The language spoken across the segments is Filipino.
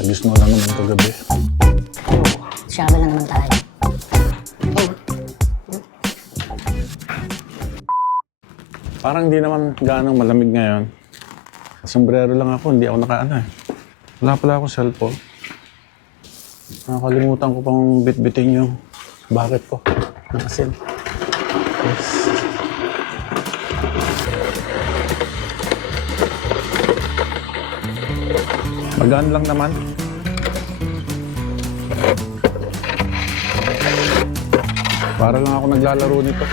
Nag-snow lang naman kagabi. Travel na naman tayo. Parang hindi naman gaano malamig ngayon. Sombrero lang ako, hindi ako nakaano eh. Wala pala akong cellphone. Nakakalimutan ko pang bitbitin yung bucket ko ng asin. Yes. Magaan lang naman. Para lang ako naglalaro nito.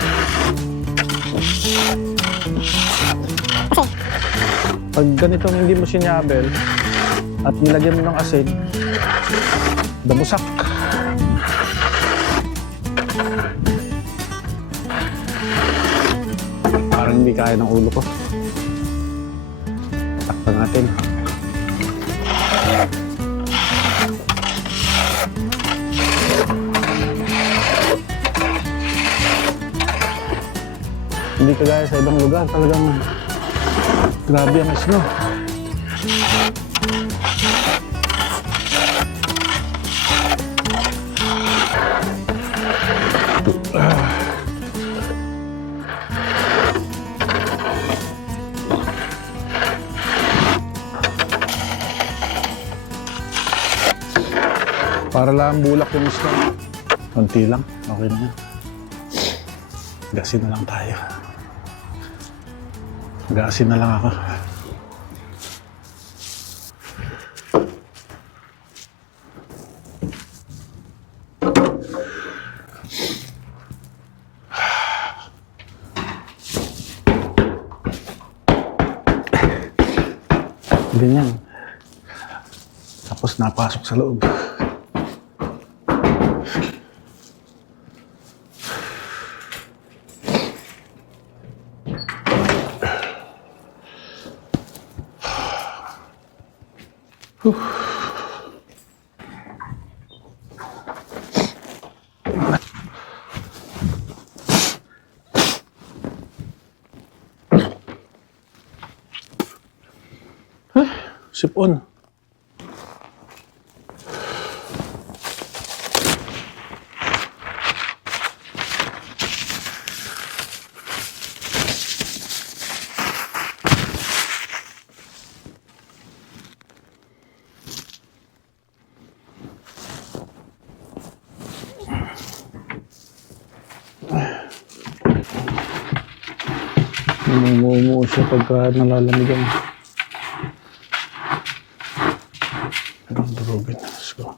Pag ganitong hindi mo sinyabel at nilagyan mo ng asin, damusak. Parang hindi kaya ng ulo ko. Takpan natin. Hindi kagaya sa ibang lugar, talagang grabe ang snow. Para lang bulak yung snow. Konti lang, okay na yan. Gasin na lang tayo. Gasin na lang ako. Ganyan. Tapos napasok sa loob. Sipon. Namumuo siya pagka nalalamig. Durugin. Let's go.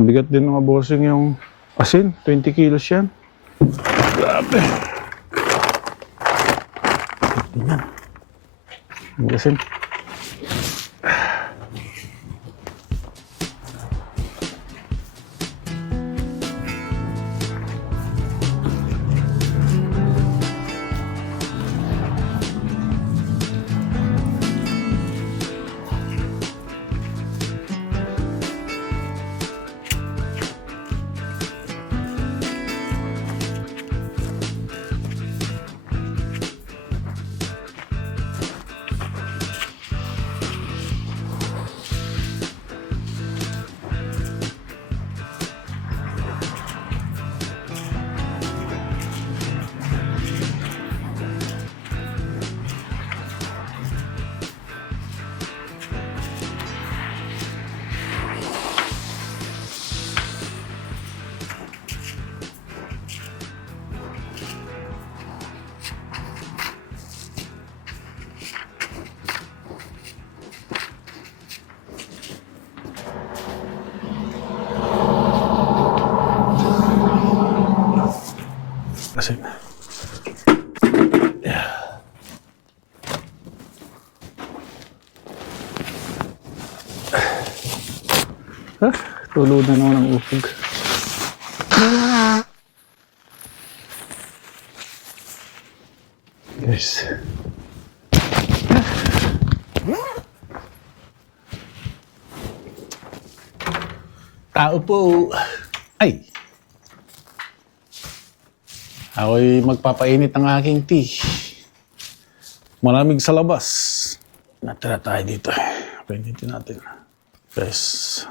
Mabigat din mga bossing yung asin. 20 kilos yan. Grabe. Tingnan. Ang asin. Tulo na naman ang ufog. Guys. Tao po. Ay. Ako'y magpapainit ng aking tea. Malamig sa labas. Natira tayo dito. Painitin natin. Guys.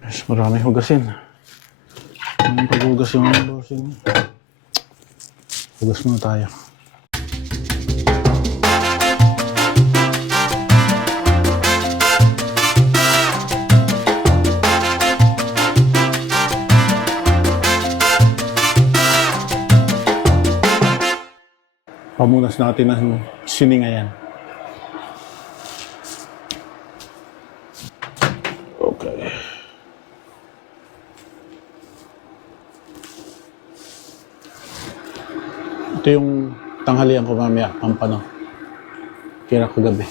Guys, maraming hugasin. Ang paghugas yung bossing. Hugas muna tayo. Pamunas natin ng siningayan. Okay. Ito yung tanghalian ko mamaya, pampano. Kira ko gabi.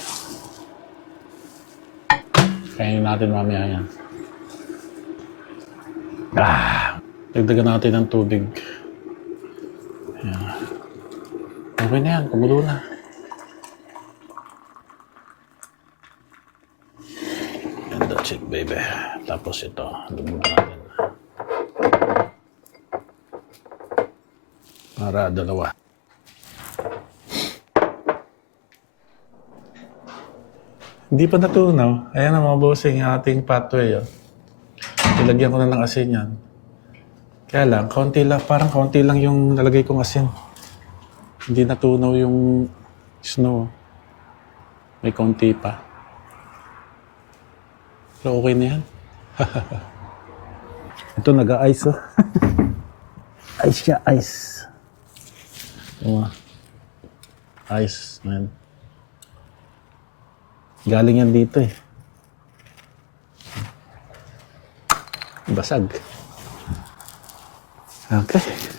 Kainin natin mamaya yan. Dagdagan natin ng tubig. Ayan. Okay na yan, kumulo na. And that's it, baby. Tapos ito, lumunan natin. Para dalawa. Hindi pa natunaw. Ayan ang mga bossing ating pathway. Oh. Ilagyan ko na ng asin yan. Kaya lang, kaunti lang, parang kaunti lang yung nalagay kong asin. Hindi natunaw yung snow. May kaunti pa. Pero okay na yan. Ito nag-ice oh. Ice siya, ice. Diba? Ice, man. Galing yan dito eh. Basag. Okay.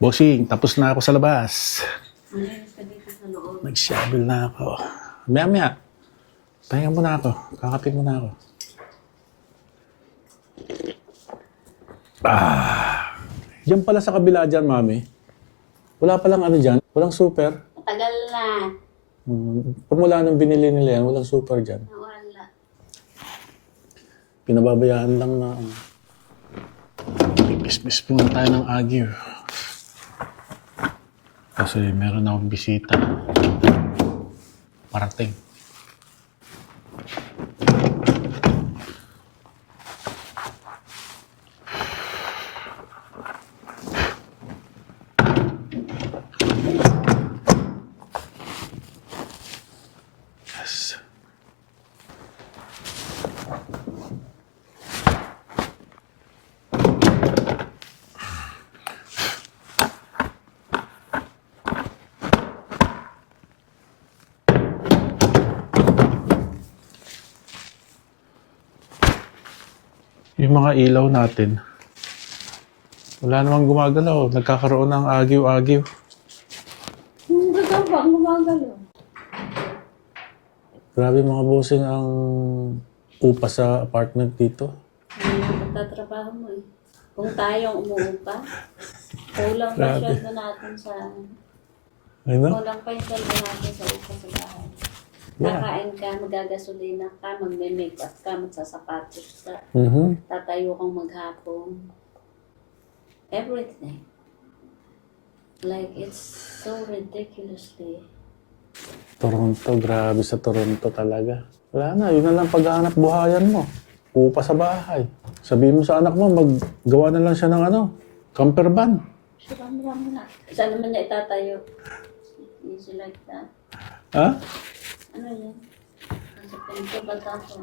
Bossing, tapos na ako sa labas. Nag-shovel na ako. Maya-maya. Pahinga muna ako. Kakapin muna ako. Diyan pala sa kabila dyan, mami. Wala palang ano dyan. Walang super. Matagal na. Pumula nung binili nila yan, walang super dyan. Wala. Pinababayaan lang na. Bis-bis muna tayo ng agyo. Kasi meron akong bisita. Parating. Yes. Yung mga ilaw natin, wala namang gumagalaw. Nagkakaroon ng agyo-agyo. Gagawa ba ang gumagalaw? Grabe mga bossing ang upa sa apartment dito. Ano magtatrabaho mo eh. Kung tayong umuupa, kulang pa Grabe. sweldo natin sa... Ano? Kulang pa yung sweldo natin sa upa sa bahay. Yeah. Kakain ka, magagasolina ka, magme-makeup ka, magsasapatos ka, tatayo kang maghapon. Everything. Like, it's so ridiculously... Toronto, grabe sa Toronto talaga. Wala na, yun na lang paghahanap buhayan mo. Upa sa bahay. Sabihin mo sa anak mo, maggawa na lang siya ng ano, camper van. Marami na. Saan naman niya itatayo? Easy like that. Ha? Ano yan? Nasa pinto, baltaso.